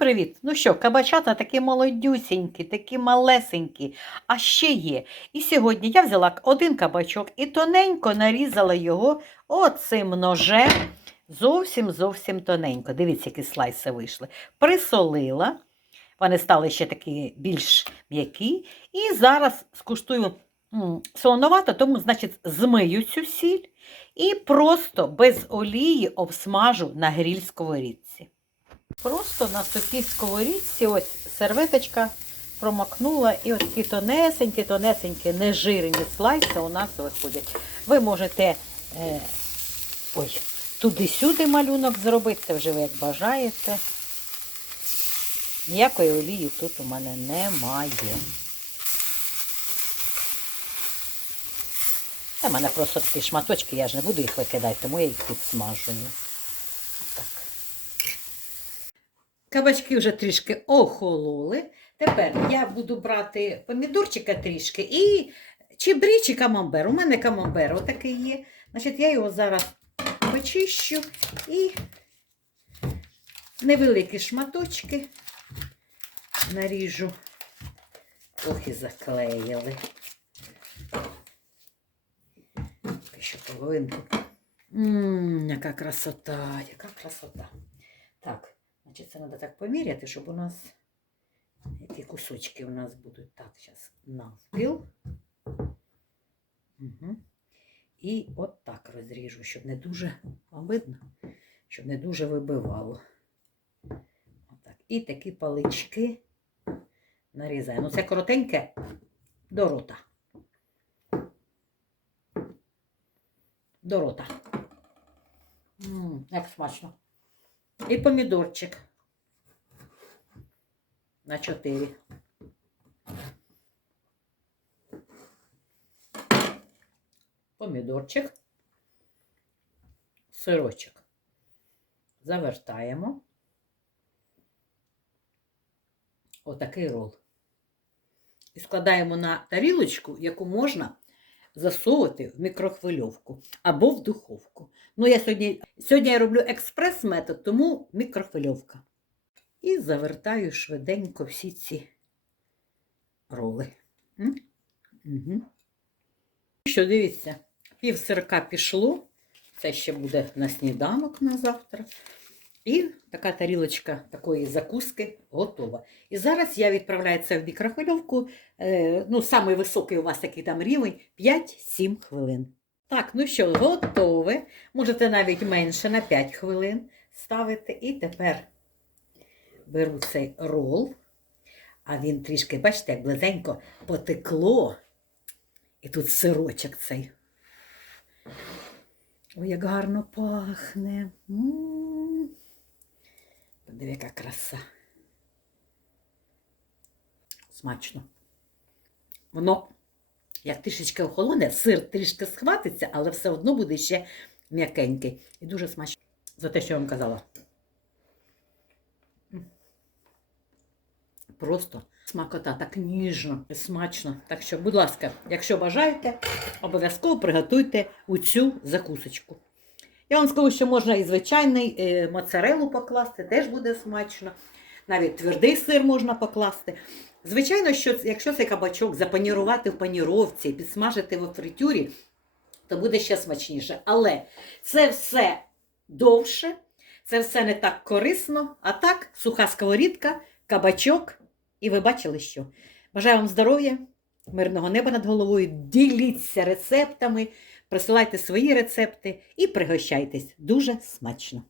Привіт! Ну що, кабачата такі молодюсінькі, такі малесенькі, а ще є. І сьогодні я взяла один кабачок і тоненько нарізала його оцим ножем. Зовсім зовсім тоненько. Дивіться, які слайси вийшли. Присолила. Вони стали ще такі більш м'які. І зараз скуштую солоновато, тому, значить, змию цю сіль і просто без олії обсмажу на гріль сковорідці. Просто на сухій сковорідці ось серветочка промокнула і ось такі тонесенькі, тонесенькі, нежирні слайси у нас виходять. Ви можете е, ой, туди-сюди малюнок зробити, це вже ви як бажаєте. Ніякої олії тут у мене немає. Та в мене просто такі шматочки, я ж не буду їх викидати, тому я їх підсмажую. Так. Кабачки вже трішки охололи. Тепер я буду брати помідорчика трішки і чебрі чи камамбер. У мене камамбер отакий є. Значить, я його зараз почищу і невеликі шматочки наріжу. Ох, і заклеїли. Ще половинку. Ммм, яка красота, яка красота. Так. Значить, це треба так поміряти, щоб у нас які кусочки у нас будуть. Так, зараз навпіл. Угу. І от так розріжу, щоб не дуже видно, щоб не дуже вибивало. Отак. І такі палички нарізаємо. Ну, це коротеньке до рота. До рота. М, як смачно. І помідорчик на 4. Помідорчик, сирочок. Завертаємо. Отакий рол. І складаємо на тарілочку, яку можна засовувати в мікрохвильовку або в духовку. Ну, я сьогодні, сьогодні я роблю експрес-метод, тому мікрохвильовка. І завертаю швиденько всі ці роли. Угу. Що, дивіться, пів сирка пішло. Це ще буде на сніданок на завтра. І така тарілочка такої закуски готова. І зараз я відправляю це в мікрохвильовку. Е, ну, самий високий у вас такий там рівень 5-7 хвилин. Так, ну що, готове. Можете навіть менше на 5 хвилин ставити. І тепер беру цей рол, а він трішки, бачите, як близенько потекло. І тут сирочок цей. Ой, як гарно пахне. М. Подиви, яка краса. Смачно. Воно, як трішечки охолоне, сир трішки схватиться, але все одно буде ще м'якенький. І дуже смачно. За те, що я вам казала. Просто смакота так ніжно і смачно. Так що, будь ласка, якщо бажаєте, обов'язково приготуйте у цю закусочку. Я вам скажу, що можна і звичайний е, моцарелу покласти, теж буде смачно. Навіть твердий сир можна покласти. Звичайно, що якщо цей кабачок запанірувати в паніровці підсмажити в фритюрі, то буде ще смачніше. Але це все довше, це все не так корисно, а так, суха сковорідка, кабачок. І ви бачили, що. Бажаю вам здоров'я, мирного неба над головою. Діліться рецептами, присилайте свої рецепти і пригощайтесь. Дуже смачно!